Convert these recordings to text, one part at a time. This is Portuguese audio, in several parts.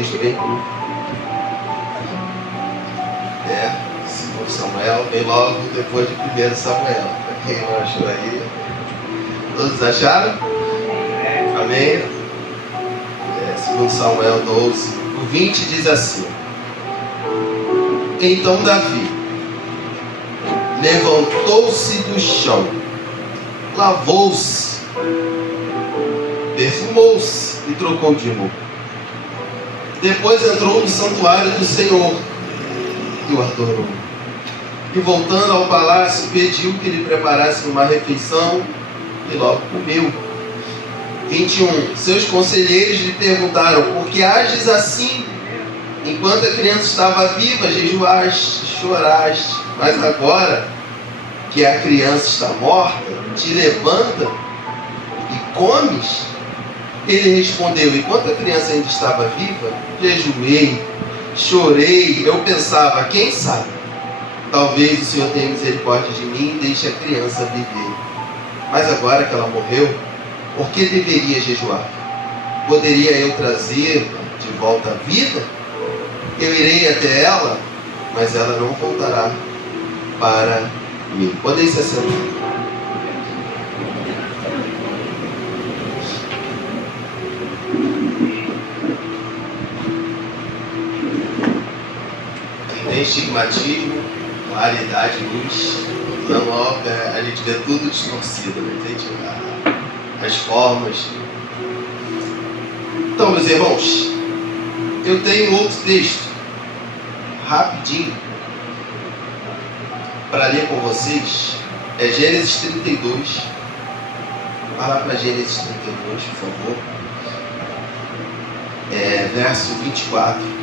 texto bem curto. 2 Samuel, bem logo depois de 1 Samuel. Para quem não achou aí, todos acharam? Amém? 2 Samuel 12, o 20 diz assim: Então Davi levantou-se do chão, lavou-se, perfumou-se e trocou de roupa. Depois entrou no santuário do Senhor e o adorou. E voltando ao palácio, pediu que lhe preparassem uma refeição e logo comeu. 21. Seus conselheiros lhe perguntaram: por que ages assim? Enquanto a criança estava viva, jejuaste, choraste, mas agora que a criança está morta, te levanta e comes? Ele respondeu: enquanto a criança ainda estava viva, jejuei, chorei. Eu pensava: quem sabe, talvez o Senhor tenha misericórdia de mim e deixe a criança viver. Mas agora que ela morreu, por que deveria jejuar? Poderia eu trazer de volta à vida? Eu irei até ela, mas ela não voltará para mim. Podem se assentar. Tem estigmatismo, claridade, luz. Não, a gente vê tudo distorcido, né? As formas. Então, meus irmãos, eu tenho outro texto rapidinho para ler com vocês. É Gênesis 32. Vai lá para Gênesis 32, por favor. Verso 24.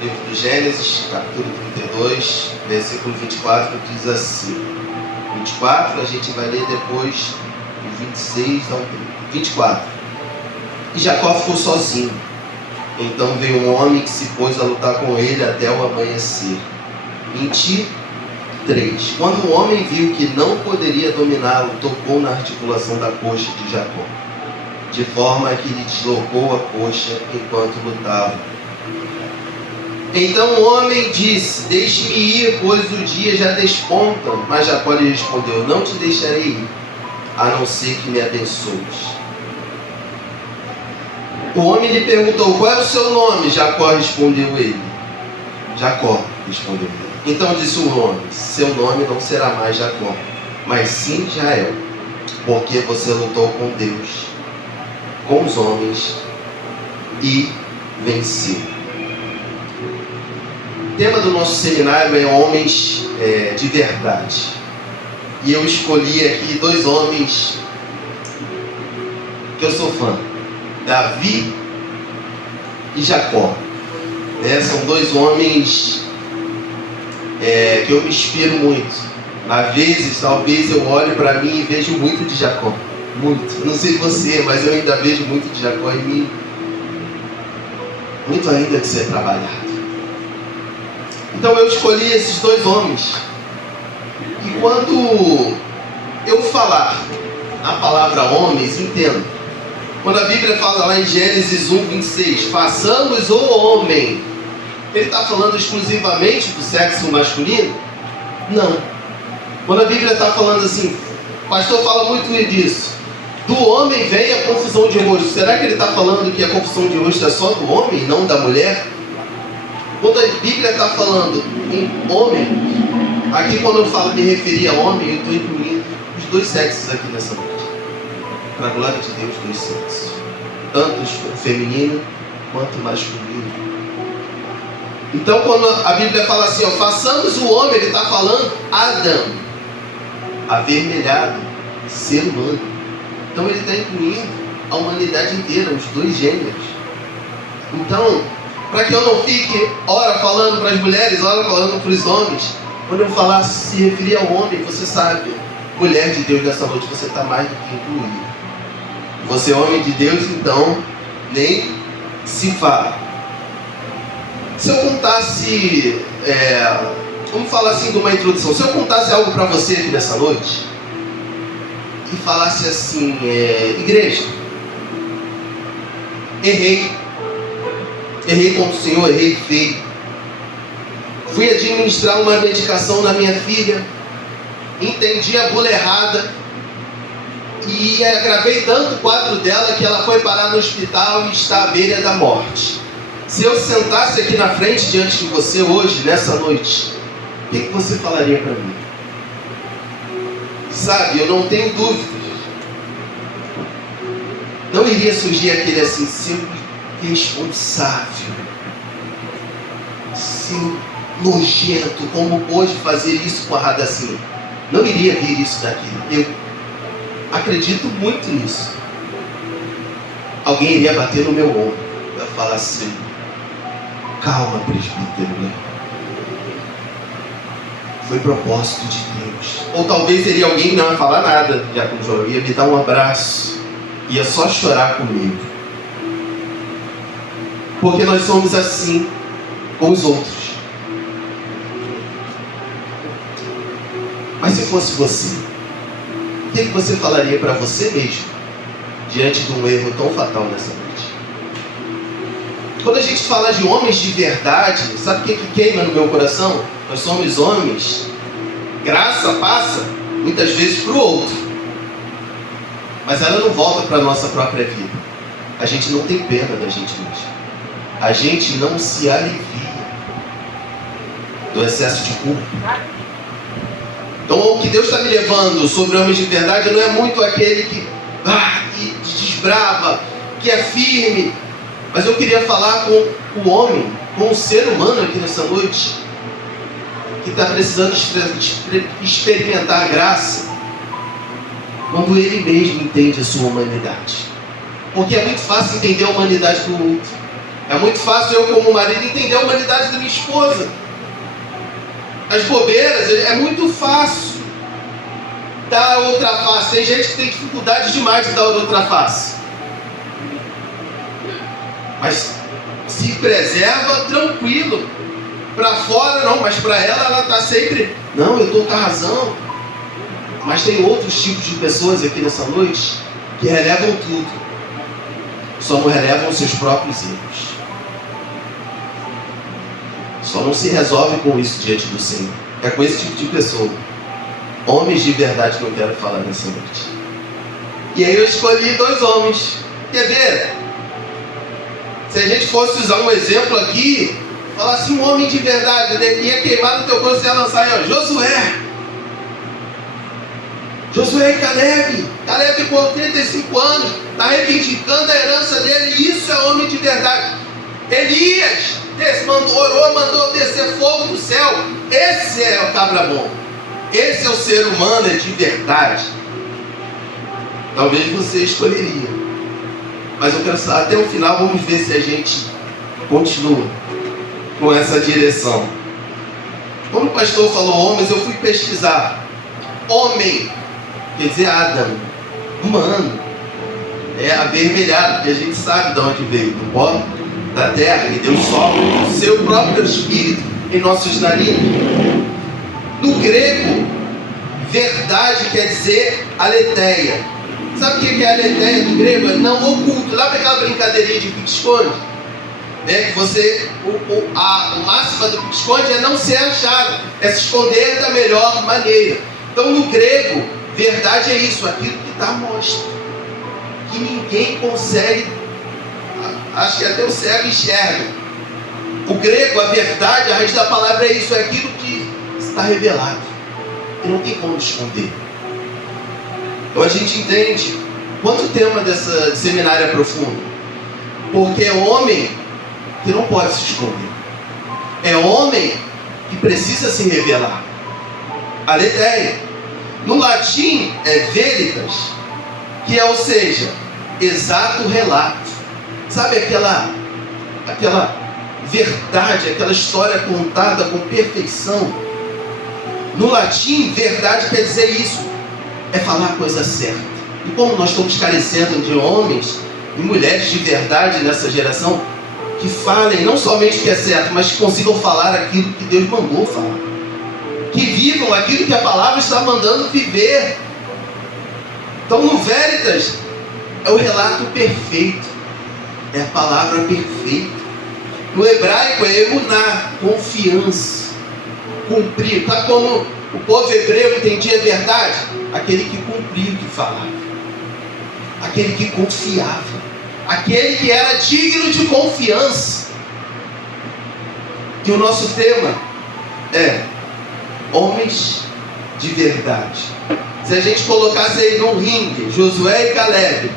Livro do Gênesis, capítulo 32, versículo 24, diz assim. 24, a gente vai ler depois do 26 ao 24. E Jacó ficou sozinho. Então veio um homem que se pôs a lutar com ele até o amanhecer. 23. Quando o homem viu que não poderia dominá-lo, tocou na articulação da coxa de Jacó, de forma que lhe deslocou a coxa enquanto lutava. Então o homem disse: deixe-me ir, pois o dia já desponta. Mas Jacó lhe respondeu: não te deixarei ir, a não ser que me abençoes. O homem lhe perguntou: qual é o seu nome? Jacó respondeu ele. Jacó respondeu ele. Então disse o homem: seu nome não será mais Jacó, mas sim Israel, porque você lutou com Deus, com os homens e venceu. O tema do nosso seminário é homens de verdade. E eu escolhi aqui 2 homens que eu sou fã: Davi e Jacó. São 2 homens que eu me inspiro muito. Às vezes, talvez eu olhe para mim e vejo muito de Jacó. Muito. Não sei você, mas eu ainda vejo muito de Jacó em mim. Muito ainda de ser trabalhado. Então eu escolhi esses 2 homens. E quando eu falar a palavra homens, entendo. Quando a Bíblia fala lá em Gênesis 1, 26, façamos o homem, ele está falando exclusivamente do sexo masculino? Não. Quando a Bíblia está falando assim, o pastor fala muito disso, do homem vem a confusão de rosto. Será que ele está falando que a confusão de rosto é só do homem e não da mulher? Quando a Bíblia está falando em homem, aqui quando eu falo me referir a homem, eu estou incluindo os 2 sexos aqui nessa noite. Para a glória de Deus, 2 sexos. Tanto o feminino quanto o masculino. Então quando a Bíblia fala assim, façamos o homem, ele está falando Adão, avermelhado, ser humano. Então ele está incluindo a humanidade inteira, os 2 gêneros. Então, para que eu não fique ora falando para as mulheres, ora falando para os homens, quando eu falar, se referir ao homem, você sabe, mulher de Deus, nessa noite você está mais do que incluído. Você é homem de Deus, então nem se fala. Se eu contasse, vamos falar assim de uma introdução, se eu contasse algo para você aqui nessa noite, e falasse assim: igreja, errei contra o Senhor, errei feio. Fui administrar uma medicação na minha filha, entendi a bula errada e agravei tanto o quadro dela que ela foi parar no hospital e está à beira da morte. Se eu sentasse aqui na frente diante de você hoje, nessa noite, o que você falaria para mim? Sabe, eu não tenho dúvidas. Não iria surgir aquele assim, seu irresponsável, seu nojento, como pôde fazer isso com a Radacina? Não iria vir isso daqui. Eu acredito muito nisso. Alguém iria bater no meu ombro e falar assim: calma, presbítero, foi propósito de Deus. Ou talvez teria alguém que não ia falar nada, já com o João, ia me dar um abraço, ia só chorar comigo. Porque nós somos assim com os outros. Mas se fosse você, o que você falaria para você mesmo diante de um erro tão fatal nessa noite? Quando a gente fala de homens de verdade, sabe o que queima no meu coração? Nós somos homens. Graça passa muitas vezes para o outro, mas ela não volta para a nossa própria vida. A gente não tem pena da gente mesmo. A gente não se alivia do excesso de culpa. Então o que Deus está me levando sobre homens de verdade não é muito aquele que desbrava, que é firme. Mas eu queria falar com o homem, com o ser humano aqui nessa noite, que está precisando experimentar a graça, quando ele mesmo entende a sua humanidade. Porque é muito fácil entender a humanidade do outro. É muito fácil eu, como marido, entender a humanidade da minha esposa. As bobeiras, é muito fácil dar a outra face. Tem gente que tem dificuldade demais de dar a outra face. Mas se preserva tranquilo. Para fora não, mas para ela está sempre: não, eu estou com a razão. Mas tem outros tipos de pessoas aqui nessa noite que relevam tudo, só não relevam os seus próprios erros. Só não se resolve com isso diante do Senhor. É com esse tipo de pessoa, homens de verdade, que eu quero falar nessa noite. E aí eu escolhi 2 homens. Quer ver? Se a gente fosse usar um exemplo aqui, falar assim, um homem de verdade, ia queimar no teu coração, você ia lançar aí, ó, Josué e Caleb. Caleb com 35 anos, está reivindicando a herança dele, e isso é homem de verdade. Elias mandou descer fogo do céu. Esse é o cabra bom. Esse é o ser humano, é de verdade. Talvez você escolheria, mas eu quero saber, até o final, vamos ver se a gente continua com essa direção. Quando o pastor falou homens, eu fui pesquisar. Homem quer dizer Adão, humano, é avermelhado, porque a gente sabe de onde veio, do pó da terra, e Deus sopra o seu próprio espírito em nossos narinas. No grego, verdade quer dizer aletheia. Sabe o que é aletheia no grego? É não oculto. Lá para aquela brincadeirinha de pique-esconde, né? Que você, a máxima do pique-esconde é não ser achado, é se esconder da melhor maneira. Então no grego, verdade é isso, aquilo que está à mostra, que ninguém consegue, acho que até o cego enxerga. O grego, a verdade, a raiz da palavra é isso, é aquilo que está revelado, e não tem como esconder. Então a gente entende quanto o tema dessa seminário é profundo, porque é homem que não pode se esconder, é homem que precisa se revelar. Aletheia. No latim é veritas, que é, ou seja, exato relato. Sabe aquela verdade, aquela história contada com perfeição? No latim, verdade quer dizer isso, é falar a coisa certa. E como nós estamos carecendo de homens e mulheres de verdade nessa geração, que falem não somente o que é certo, mas que consigam falar aquilo que Deus mandou falar, que vivam aquilo que a palavra está mandando viver. Então no Veritas é o relato perfeito, é a palavra perfeita. No hebraico é emuná, confiança, cumprir. Tá como o povo hebreu entendia a verdade? Aquele que cumpria o que falava, aquele que confiava, aquele que era digno de confiança. E o nosso tema é homens de verdade. Se a gente colocasse aí num ringue Josué e Caleb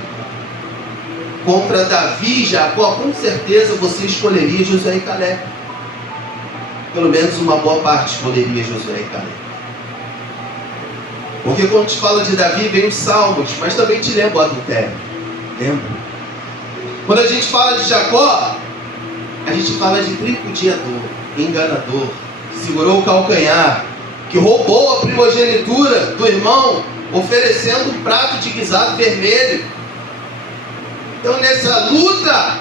contra Davi e Jacó, com certeza você escolheria Josué e Caleb. Pelo menos uma boa parte escolheria Josué e Caleb. Porque quando te fala de Davi, vem os salmos, mas também te lembra o adultério. Lembra? Quando a gente fala de Jacó, a gente fala de tripudiador, enganador, que segurou o calcanhar, que roubou a primogenitura do irmão, oferecendo um prato de guisado vermelho. Então nessa luta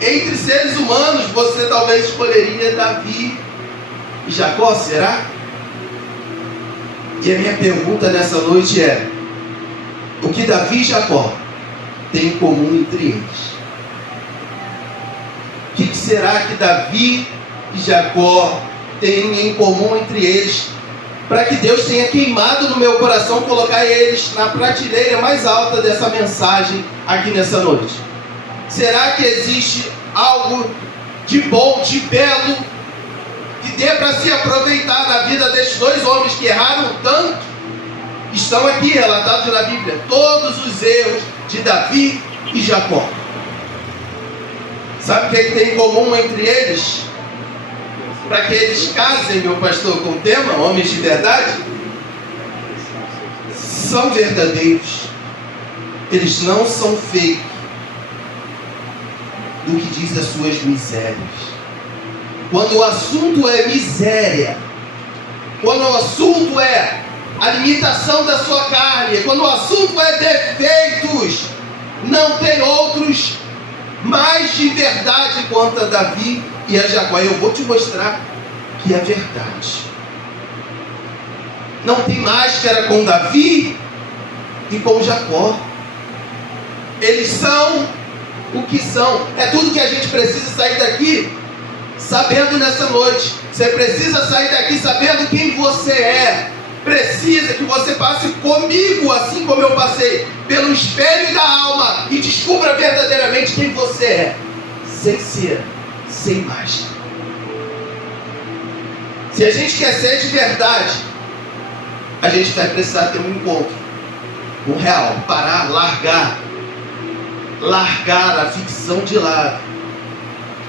entre seres humanos, você talvez escolheria Davi e Jacó, será? E a minha pergunta nessa noite é: o que Davi e Jacó têm em comum entre eles? O que será que Davi e Jacó têm em comum entre eles, para que Deus tenha queimado no meu coração colocar eles na prateleira mais alta dessa mensagem aqui nessa noite? Será que existe algo de bom, de belo, que dê para se aproveitar na vida destes dois homens que erraram tanto? Estão aqui relatados na Bíblia todos os erros de Davi e Jacó. Sabe o que tem em comum entre eles? Para que eles casem, meu pastor, com o tema homens de verdade, são verdadeiros. Eles não são fake do que diz as suas misérias. Quando o assunto é miséria, quando o assunto é a limitação da sua carne, quando o assunto é defeitos, não tem outros mais de verdade quanto a Davi e a Jacó. Eu vou te mostrar que é verdade. Não tem máscara com Davi e com Jacó. Eles são o que são. É tudo que a gente precisa sair daqui sabendo nessa noite. Você precisa sair daqui sabendo quem você é. Precisa que você passe comigo, assim como eu passei, pelo espelho da alma e descubra verdadeiramente quem você é, sem ser, sem máscara. Se a gente quer ser de verdade, a gente vai precisar ter um encontro, um real, parar, largar a ficção de lado,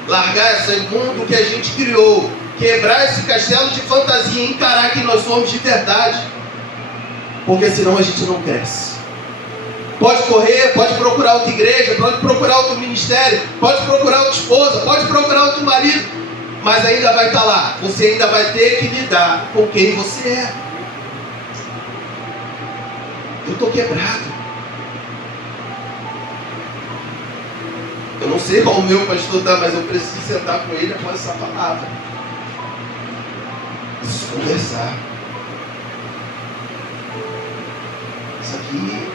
largar esse mundo que a gente criou, quebrar esse castelo de fantasia e encarar que nós somos de verdade, porque senão a gente não cresce. Pode correr, pode procurar outra igreja, pode procurar outro ministério, pode procurar outra esposa, pode procurar outro marido, mas ainda vai estar lá. Você ainda vai ter que lidar com quem você é. Eu estou quebrado. Eu não sei como o meu pastor está, mas eu preciso sentar com ele após essa palavra. Preciso conversar. Isso aqui,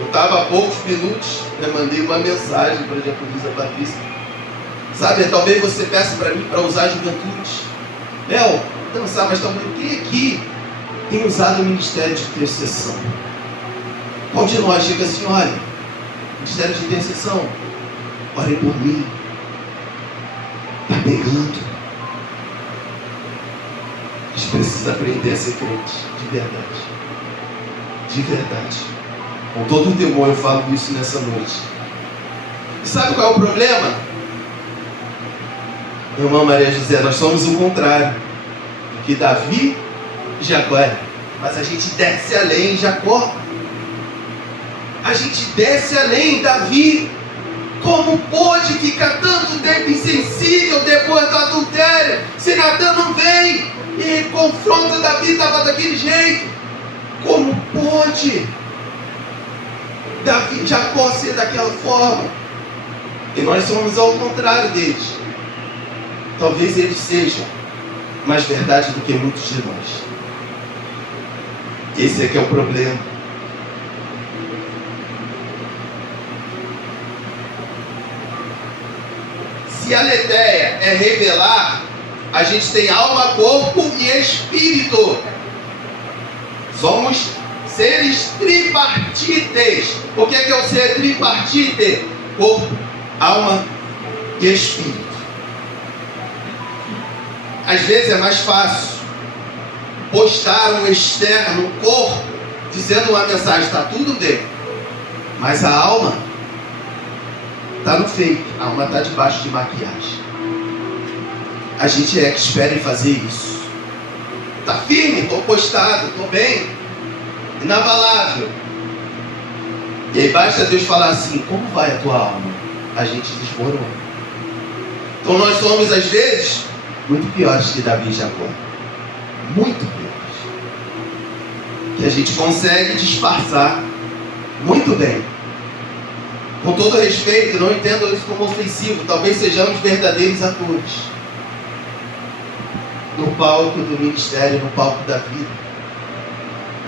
eu estava há poucos minutos, mandei uma mensagem para a diaconisa Patrícia. Sabe, talvez você peça para mim para usar a juventude. Léo, dançar, mas talvez quem aqui tem usado o ministério de intercessão? Qual de nós chega assim, olha, ministério de intercessão, orem por mim. Está pegando. A gente precisa aprender a ser crente, de verdade. De verdade. Com todo o temor eu falo isso nessa noite. E sabe qual é o problema? Meu irmão Maria José, nós somos o contrário. Que Davi e Jacó. Mas a gente desce além, Jacó. A gente desce além, Davi. Como pôde ficar tanto tempo insensível depois do adultério? Se Natan não vem e ele confronta Davi, estava daquele jeito. Como pôde Davi, Jacó ser daquela forma? E nós somos ao contrário deles. Talvez eles sejam mais verdade do que muitos de nós. Esse é que é o problema. se a aletheia é revelar, a gente tem alma, corpo e espírito. Somos seres tripartites. O que é o ser tripartite? Corpo, alma e espírito. Às vezes é mais fácil postar um externo, um corpo, dizendo uma mensagem, está tudo bem, mas a alma está no fake, a alma está debaixo de maquiagem. A gente é expert em fazer isso. Está firme, estou postado, estou bem, inabalável. E aí basta Deus falar assim, como vai a tua alma? A gente desmorona. Então nós somos às vezes muito piores que Davi e Jacó. Muito piores. Que a gente consegue disfarçar muito bem. Com todo respeito, não entendo isso como ofensivo. Talvez sejamos verdadeiros atores no palco do ministério, no palco da vida.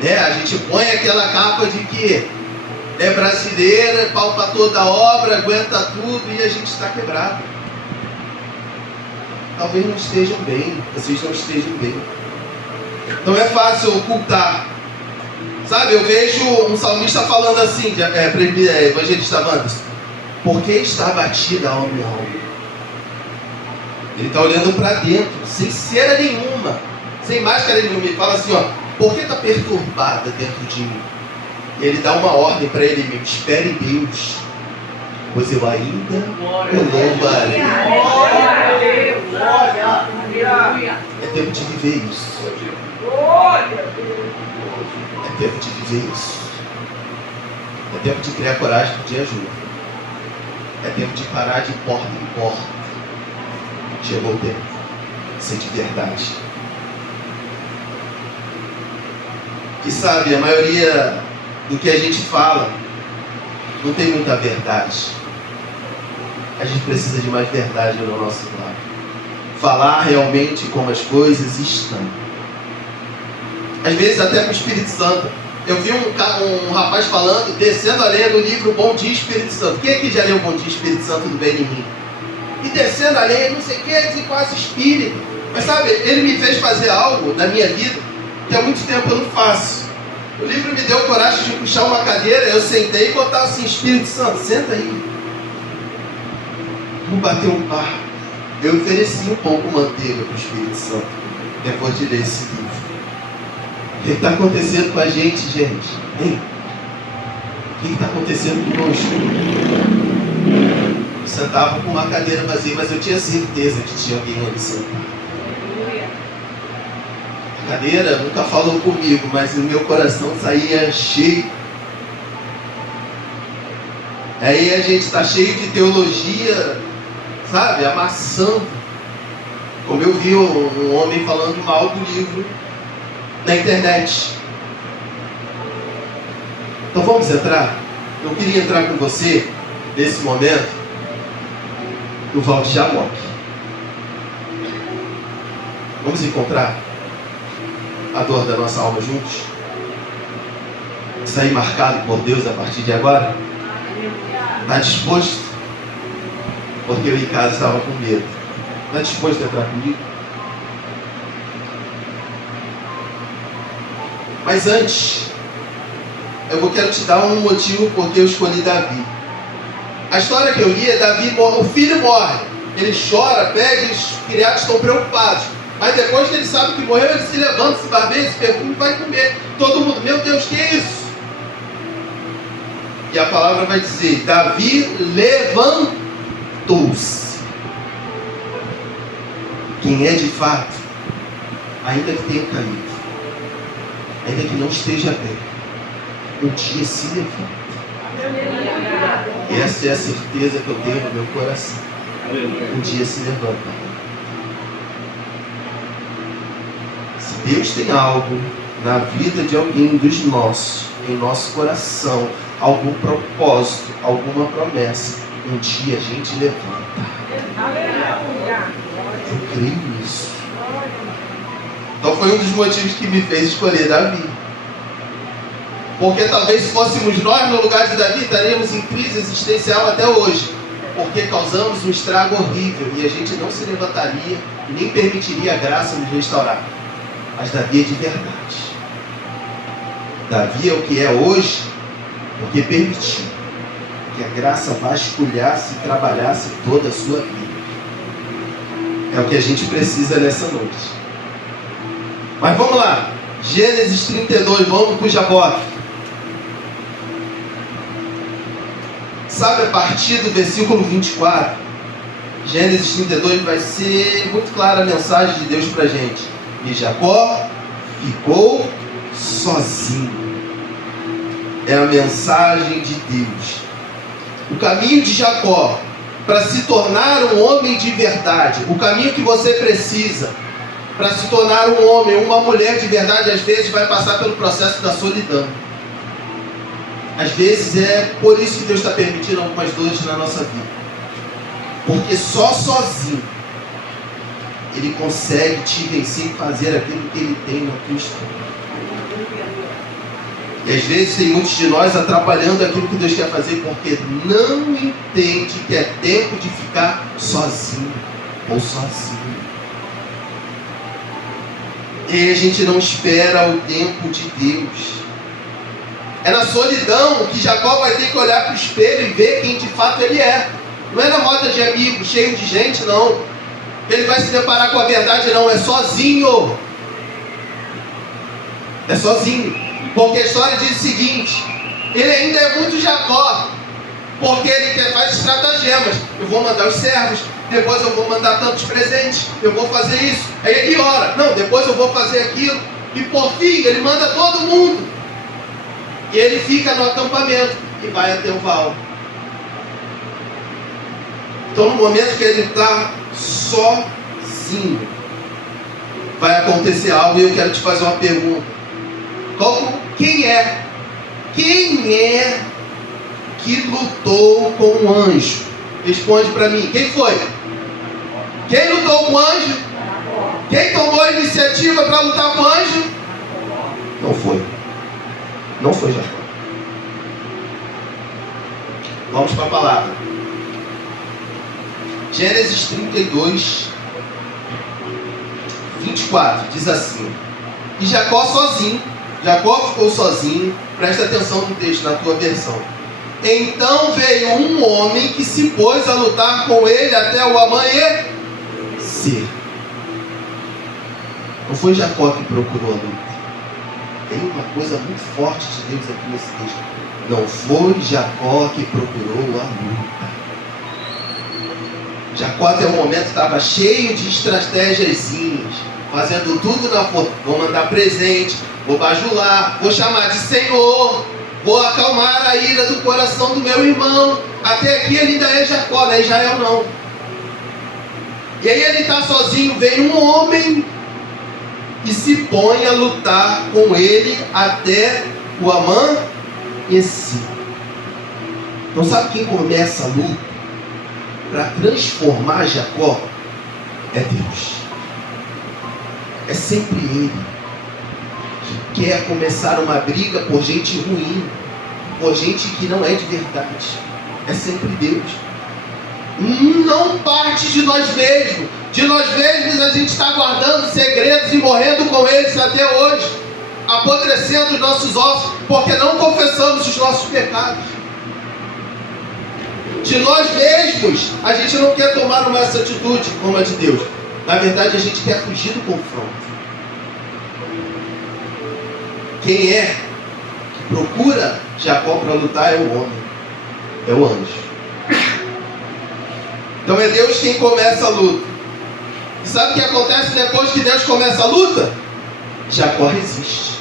Né? A gente põe aquela capa de que é brasileira, pau para toda obra, aguenta tudo e a gente está quebrado. Talvez não estejam bem, vocês não estejam bem. Não é fácil ocultar. Sabe, eu vejo um salmista falando assim, evangelista Wanderson, por que está abatida a minha alma? Ele está olhando para dentro, sem cera nenhuma, sem máscara nenhuma, e fala assim, ó, por que está perturbada dentro de mim? E ele dá uma ordem para ele mesmo, espere em Deus, pois eu ainda o louvarei. É tempo de viver isso. É tempo de viver isso. É tempo de criar coragem para o dia ajuda. É tempo de parar de porta em porta. Chegou o tempo. Ser de verdade. E sabe, a maioria do que a gente fala não tem muita verdade. A gente precisa de mais verdade no nosso lado. Falar realmente como as coisas estão. Às vezes até com o Espírito Santo. Eu vi um rapaz falando, descendo a lenha no livro Bom Dia Espírito Santo. Quem aqui já leu Bom Dia Espírito Santo do Benjamin? E descendo a lenha, não sei o que, dizer quase espírito. Mas sabe, ele me fez fazer algo na minha vida que há muito tempo eu não faço. O livro me deu coragem de puxar uma cadeira, eu sentei e botar assim, Espírito Santo, senta aí. Vamos bater um papo. Eu ofereci um pão com manteiga para o Espírito Santo, depois de ler esse livro. O que está acontecendo com a gente, gente? Hein? O que está acontecendo conosco? Eu sentava com uma cadeira vazia, mas eu tinha certeza que tinha alguém ali sentado. A cadeira nunca falou comigo, mas o meu coração saía cheio. Aí a gente está cheio de teologia, sabe, amassando. Como eu vi um homem falando mal do livro na internet. Então vamos entrar? Eu queria entrar com você nesse momento no Valde de Amok. Vamos encontrar a dor da nossa alma juntos? Sair marcado por Deus a partir de agora? Está disposto? Porque eu em casa estava com medo. Está disposto a entrar comigo? Mas antes, eu quero te dar um motivo porque eu escolhi Davi. A história que eu li é Davi, o filho morre. Ele chora, pede, os criados estão preocupados. Mas depois que ele sabe que morreu, ele se levanta, se barbeia, se perfume e vai comer. Todo mundo, meu Deus, que é isso? E a palavra vai dizer, Davi levantou-se. Quem é de fato, ainda que tenha caído, ainda que não esteja bem, um dia se levanta. Essa é a certeza que eu tenho no meu coração. Um dia se levanta. Se Deus tem algo na vida de alguém dos nossos, em nosso coração, algum propósito, alguma promessa, um dia a gente levanta. Eu creio nisso. Então foi um dos motivos que me fez escolher Davi. Porque talvez se fôssemos nós no lugar de Davi, estaríamos em crise existencial até hoje. porque causamos um estrago horrível e a gente não se levantaria e nem permitiria a graça nos restaurar. Mas Davi é de verdade. Davi é o que é hoje porque permitiu que a graça vasculhasse e trabalhasse toda a sua vida. É o que a gente precisa nessa noite. Mas vamos lá. Gênesis 32, vamos para o Jacó. Sabe, a partir do versículo 24, Gênesis 32 vai ser muito clara a mensagem de Deus para a gente. E Jacó ficou sozinho. É a mensagem de Deus. O caminho de Jacó para se tornar um homem de verdade, o caminho que você precisa para se tornar um homem, uma mulher de verdade, às vezes vai passar pelo processo da solidão. Às vezes é por isso que Deus está permitindo algumas dores na nossa vida. Porque só sozinho Ele consegue te vencer e fazer aquilo que Ele tem na tua história. E às vezes tem muitos de nós atrapalhando aquilo que Deus quer fazer porque não entende que é tempo de ficar sozinho ou sozinho. E aí a gente não espera o tempo de Deus. É na solidão que Jacó vai ter que olhar para o espelho e ver quem de fato ele é. Não é na roda de amigos, cheio de gente, não. Ele vai se deparar com a verdade, não. É sozinho. É sozinho. Porque a história diz o seguinte: ele ainda é muito Jacó, porque ele faz estratagemas. Eu vou mandar os servos, depois eu vou mandar tantos presentes, eu vou fazer isso. Aí ele ora, não, depois eu vou fazer aquilo. E por fim, ele manda todo mundo. E ele fica no acampamento e vai até o val. Então, no momento que ele está sozinho, vai acontecer algo e eu quero te fazer uma pergunta. Quem é que lutou com o anjo? Responde para mim. Quem foi? Quem lutou com o anjo? Quem tomou a iniciativa para lutar com o anjo? Não foi. Não foi Jacó. Vamos para a palavra. Gênesis 32, 24, diz assim: e Jacó ficou sozinho, presta atenção no texto, na tua versão. Então veio um homem que se pôs a lutar com ele até o amanhecer. Não foi Jacó que procurou a luta. Tem uma coisa muito forte de Deus aqui nesse texto. Não foi Jacó que procurou a luta. Jacó até o momento estava cheio de estratégiazinhas, fazendo tudo na força. Vou mandar presente, vou bajular, vou chamar de Senhor, vou acalmar a ira do coração do meu irmão. Até aqui ele ainda é Jacó, não é Israel não. E aí ele está sozinho, vem um homem e se põe a lutar com ele até o amanhecer. Então sabe quem começa a luta para transformar Jacó? É Deus. É sempre Ele que quer começar uma briga por gente ruim, por gente que não é de verdade. É sempre Deus. Não parte de nós mesmos. De nós mesmos a gente está guardando segredos e morrendo com eles até hoje, apodrecendo os nossos ossos, porque não confessamos os nossos pecados. De nós mesmos a gente não quer tomar uma essa atitude como a de Deus. Na verdade a gente quer fugir do confronto. Quem é que procura Jacó para lutar é o homem, é o anjo. Então é Deus quem começa a luta. E sabe o que acontece depois que Deus começa a luta? Jacó resiste.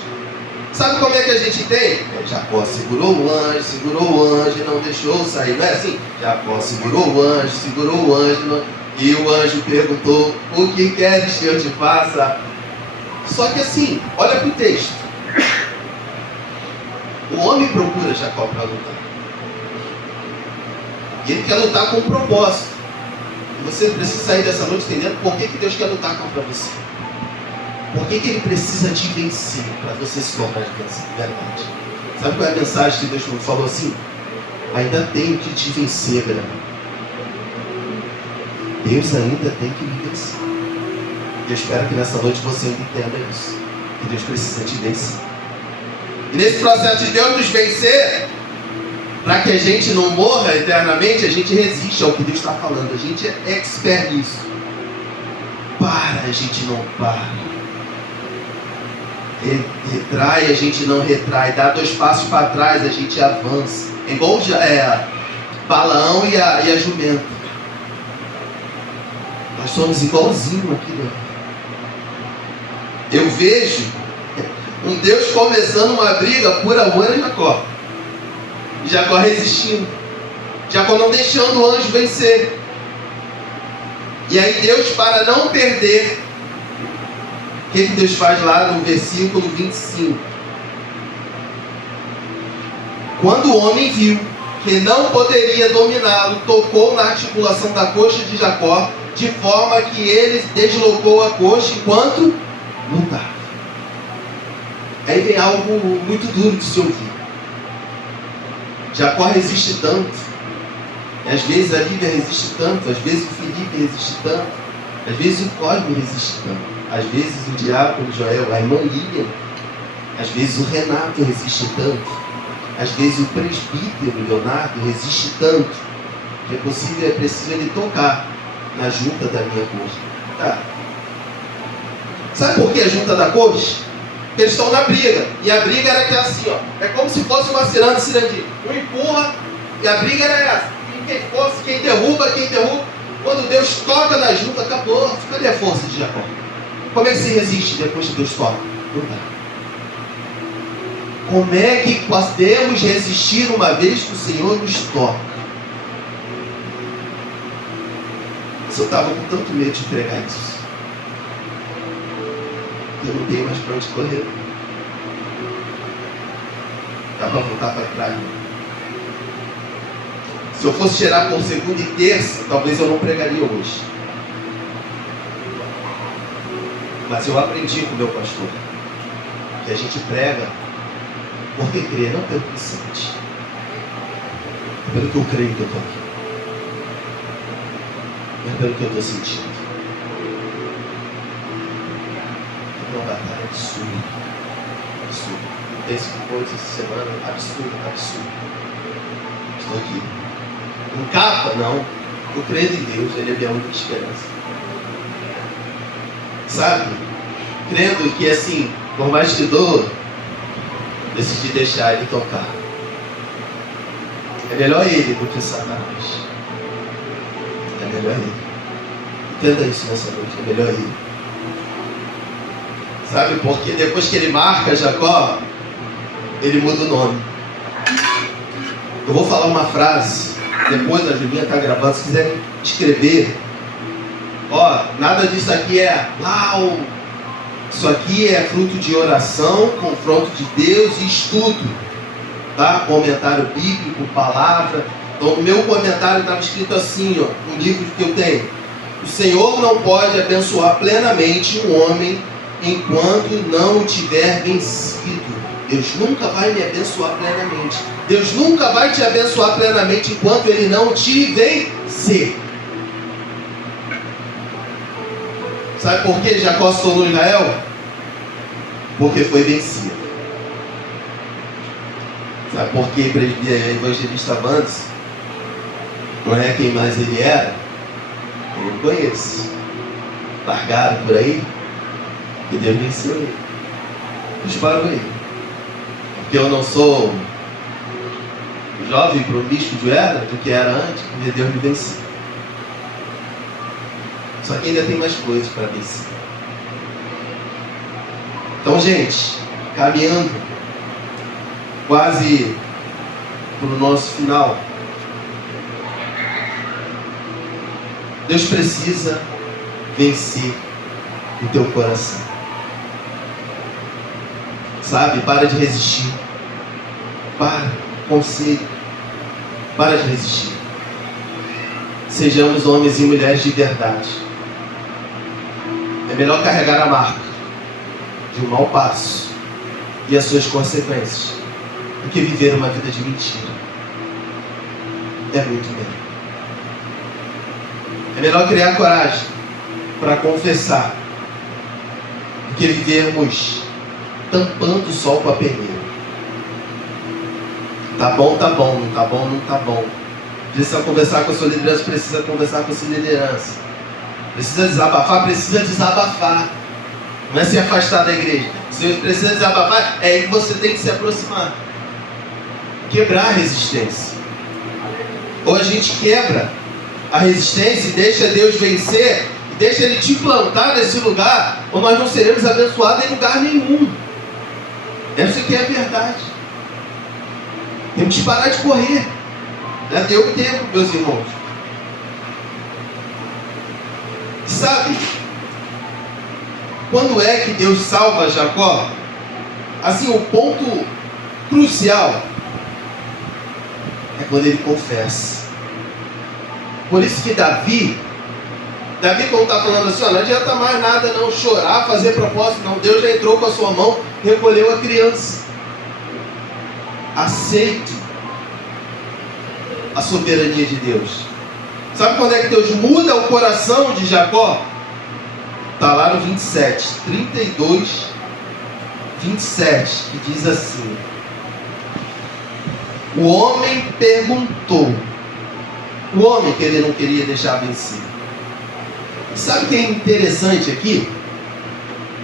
Sabe como é que a gente tem? Jacó segurou o anjo e não deixou sair. Não é assim? Jacó segurou o anjo e o anjo perguntou: o que queres que eu te faça? Só que assim, olha para o texto. O homem procura Jacó para lutar. E ele quer lutar com um propósito. E você precisa sair dessa noite entendendo por que Deus quer lutar contra você. Por que Ele precisa te vencer para você se tornar de verdade? Sabe qual é a mensagem que Deus falou assim? Ainda tenho que te vencer, Breno. Deus ainda tem que me vencer. Eu espero que nessa noite você entenda isso. Que Deus precisa te vencer. E nesse processo de Deus nos vencer, para que a gente não morra eternamente, a gente resiste ao que Deus está falando. A gente é expert nisso. A gente não para. Retrai, a gente não retrai. Dá 2 passos para trás, a gente avança. É igual Balaão e a jumenta. Nós somos igualzinho aqui dentro. Eu vejo um Deus começando uma briga por amor a Jacó. Jacó resistindo. Jacó não deixando o anjo vencer. E aí Deus, para não perder, o que Deus faz lá no versículo 25? Quando o homem viu que não poderia dominá-lo, tocou na articulação da coxa de Jacó, de forma que ele deslocou a coxa enquanto lutava. Aí vem algo muito duro de se ouvir. Jacó resiste tanto. Às vezes a Lívia resiste tanto, às vezes o Felipe resiste tanto, às vezes o Cosme resiste tanto, às vezes o diácono Joel, a irmã Lilian, às vezes o Renato resiste tanto, às vezes o presbítero Leonardo resiste tanto, que é preciso ele tocar na junta da minha coxa. Tá? Sabe por que a junta da coxa? Porque eles estão na briga, e a briga era que é assim, ó, é como se fosse uma cirandinha, um empurra, e a briga era essa. Quem derruba. Quando Deus toca na junta, acabou. Cadê a força de Jacó? Como é que se resiste depois que Deus toca? Não dá. Como é que podemos resistir uma vez que o Senhor nos toca? Eu estava com tanto medo de pregar isso. Eu não tenho mais para onde correr. Dá para voltar para trás. Se eu fosse tirar por segunda e terça, talvez eu não pregaria hoje. Mas eu aprendi com o meu pastor que a gente prega porque crê, não pelo que sente. É pelo que eu creio que eu estou aqui. É pelo que eu estou sentindo. É uma batalha absurda. Absurda. Tem 5 coisas essa semana. Absurdo. Estou aqui. Não capa? Não. Eu creio em Deus, Ele é minha única esperança. Sabe? Crendo que assim, por mais que dor, decidi deixar Ele tocar. É melhor Ele do que Satanás. É melhor Ele. Entenda isso nessa noite, é melhor Ele. Sabe? Porque depois que Ele marca Jacó, Ele muda o nome. Eu vou falar uma frase. Depois a Julinha está gravando, se quiserem escrever. Nada disso aqui é uau. Isso aqui é fruto de oração, confronto de Deus e estudo. Tá? Comentário bíblico, palavra. Então no meu comentário estava escrito assim, no livro que eu tenho. O Senhor não pode abençoar plenamente um homem enquanto não o tiver vencido. Deus nunca vai me abençoar plenamente. Deus nunca vai te abençoar plenamente enquanto Ele não te vencer. Sabe por que Jacó se tornou Israel? Porque foi vencido. Sabe por que evangelista Vandes não é quem mais ele era? Eu não conheço. Largaram por aí e Deus venceu ele. Disparou ele. Porque eu não sou jovem promíscuo do que era antes, porque Deus me venceu. Só que ainda tem mais coisas para vencer. Então, gente, caminhando quase para o nosso final, Deus precisa vencer o teu coração. Sabe? Para de resistir. Conselho. Para de resistir. Sejamos homens e mulheres de verdade. É melhor carregar a marca de um mau passo e as suas consequências do que viver uma vida de mentira. É muito melhor. É melhor criar coragem para confessar do que vivermos tampando o sol com a peneira. Tá bom, não tá bom, não tá bom. Precisa conversar com a sua liderança, precisa conversar com a sua liderança. Precisa desabafar. Não é se afastar da igreja. Se você precisa desabafar, é aí que você tem que se aproximar. Quebrar a resistência. Ou a gente quebra a resistência e deixa Deus vencer, e deixa Ele te plantar nesse lugar, ou nós não seremos abençoados em lugar nenhum. Essa aqui é a verdade. Temos que parar de correr. Já deu tempo, meus irmãos. Sabe, quando é que Deus salva Jacó? Assim, o ponto crucial é quando ele confessa. Por isso que Davi quando está falando assim, ó, não adianta mais nada não chorar, fazer propósito, não. Deus já entrou com a sua mão, recolheu a criança. Aceite a soberania de Deus. Sabe quando é que Deus muda o coração de Jacó? Está lá no 27, 32, 27, que diz assim: o homem perguntou. O homem que ele não queria deixar vencer. Sabe o que é interessante aqui?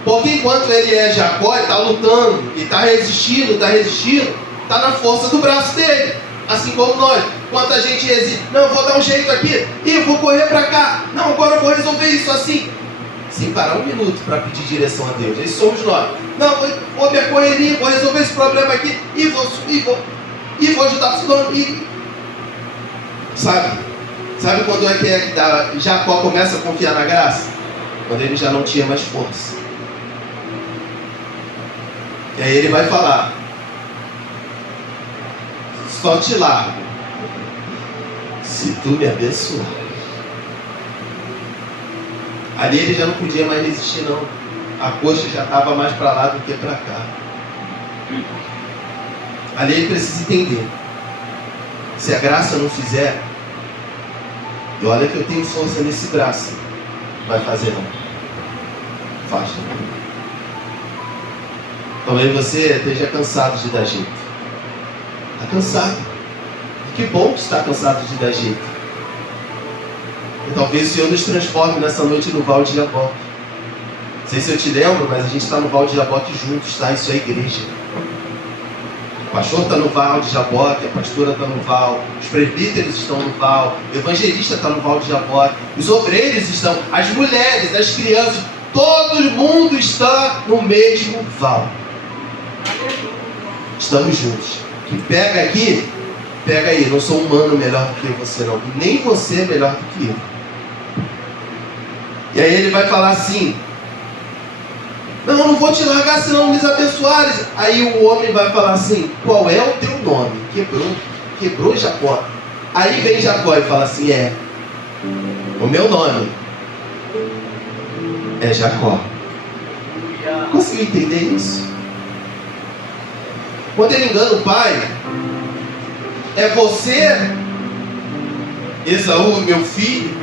Porque enquanto ele é Jacó, ele está lutando, e está resistindo, está na força do braço dele. Assim como nós. Enquanto a gente resiste, não, vou dar um jeito aqui, e vou correr para cá, não, agora eu vou resolver isso assim. Sem parar um minuto para pedir direção a Deus. Esses somos nós. Não, vou minha correria, vou resolver esse problema aqui, e vou ajudar fulano. Sabe quando é que Jacó começa a confiar na graça? Quando ele já não tinha mais força. E aí ele vai falar: só te largo se tu me abençoar. Ali ele já não podia mais resistir, não. A coxa já estava mais para lá do que para cá. Ali ele precisa entender: se a graça não fizer, e olha que eu tenho força nesse braço, vai fazer não. Faz. Talvez você esteja cansado de dar jeito. Está cansado. Que bom que está cansado de dar jeito. E talvez o Senhor nos transforme nessa noite no Val de Jaboque. Não sei se eu te lembro, mas a gente está no Val de Jaboque juntos, tá? Isso é igreja. O pastor está no Val de Jaboque, a pastora está no Val, os presbíteros estão no Val, o evangelista está no Val de Jaboque, os obreiros estão, as mulheres, as crianças, todo mundo está no mesmo Val. Estamos juntos. Que pega aqui, pega aí. Não sou humano melhor do que você, não. Nem você é melhor do que eu. E aí ele vai falar assim: não vou te largar senão me abençoares. Aí o homem vai falar assim: qual é o teu nome? Quebrou Jacó. Aí vem Jacó e fala assim: o meu nome é Jacó. Conseguiu entender isso? Quando ele engana o pai, é você, Esaú, meu filho.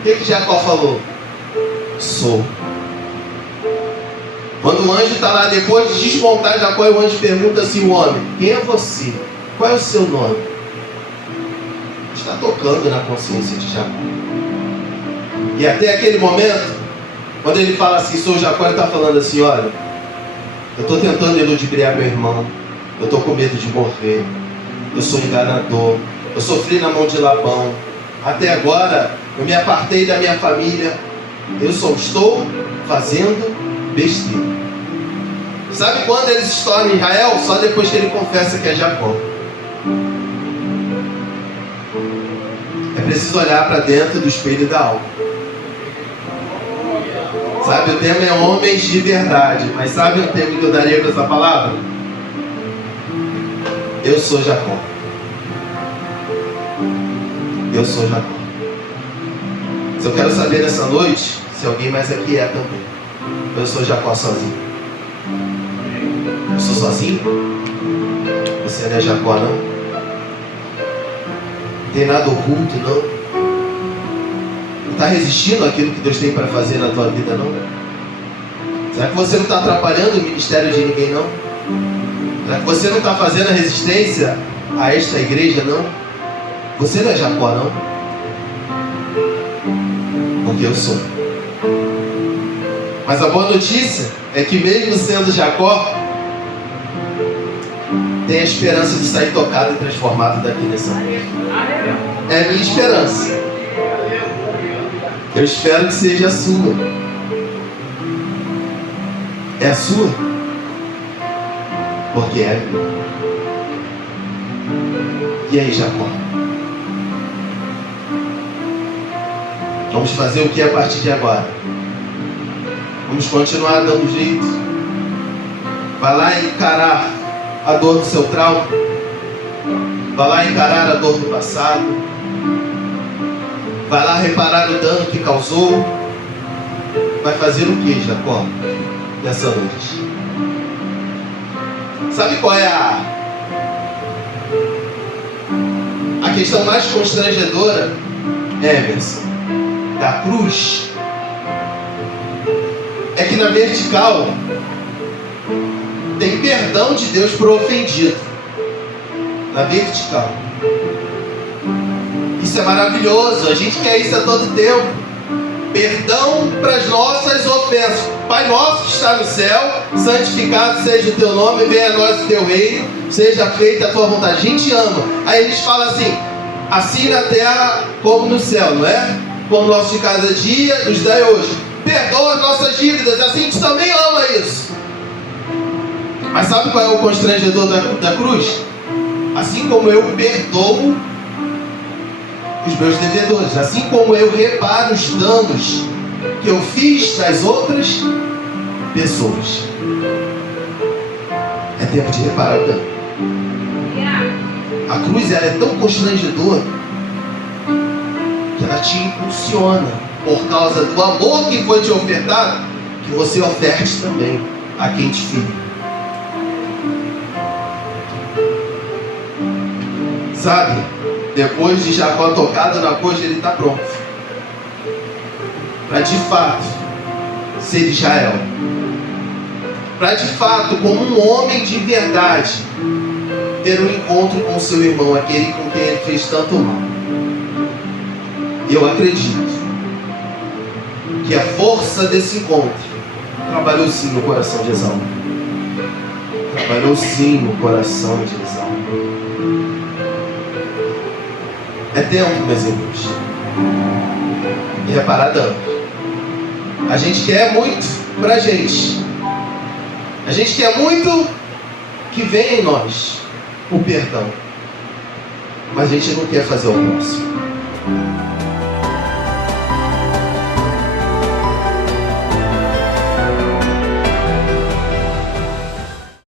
O que Jacó falou? Sou. Quando o anjo está lá, depois de desmontar Jacó, o anjo pergunta assim: o homem, quem é você? Qual é o seu nome? Está tocando na consciência de Jacó. E até aquele momento, quando ele fala assim, sou Jacó, ele está falando assim: olha, eu estou tentando ludibriar meu irmão, eu estou com medo de morrer, eu sou enganador, eu sofri na mão de Labão, até agora eu me apartei da minha família, eu só estou fazendo besteira. Sabe quando eles se tornam Israel? Só depois que ele confessa que é Jacó. É preciso olhar para dentro do espelho da alma. Sabe, o tema é homens de verdade, mas sabe o tema que eu daria com essa palavra? Eu sou Jacó. Eu sou Jacó. Se eu quero saber nessa noite se alguém mais aqui é também. Eu sou Jacó sozinho. Eu sou sozinho? Você não é Jacó, não? Não tem nada oculto, não? Não está resistindo àquilo que Deus tem para fazer na tua vida, não? Será que você não está atrapalhando o ministério de ninguém, não? Será que você não está fazendo a resistência a esta igreja, não? Você não é Jacó, não? Porque eu sou. Mas a boa notícia é que mesmo sendo Jacó, tem a esperança de sair tocado e transformado daqui nessa noite. É a minha esperança. Eu espero que seja a sua. É a sua? Porque é a minha. E aí, Jacó? Vamos fazer o que a partir de agora? Vamos continuar dando jeito? Vai lá encarar a dor do seu trauma? Vai lá encarar a dor do passado? Vai lá reparar o dano que causou? Vai fazer o que, Jacó, nessa noite? Sabe qual é a questão mais constrangedora, Emerson, da cruz? É que na vertical tem perdão de Deus por ofendido. Na vertical. Isso é maravilhoso. A gente quer isso a todo tempo. Perdão para as nossas ofensas. Pai nosso que está no céu, santificado seja o teu nome, venha a nós o teu reino, seja feita a tua vontade. A gente ama. Aí eles falam assim na terra como no céu, não é? Como nosso de cada dia nos dai hoje. Perdoa as nossas dívidas, assim a gente também ama isso. Mas sabe qual é o constrangedor da cruz? Assim como eu perdoo os meus devedores, assim como eu reparo os danos que eu fiz das outras pessoas. É tempo de reparar o dano. A cruz, ela é tão constrangedora que ela te impulsiona, por causa do amor que foi te ofertado, que você oferte também a quem te feriu. Sabe, depois de Jacó tocado na coxa, ele está pronto para de fato ser Israel, para de fato, como um homem de verdade, ter um encontro com seu irmão, aquele com quem ele fez tanto mal. E eu acredito que a força desse encontro trabalhou sim no coração de Esaú. Trabalhou sim no coração de Esaú. É tempo, meus irmãos, de reparar dano. A gente quer muito pra gente. A gente quer muito que venha em nós o perdão. Mas a gente não quer fazer o próximo.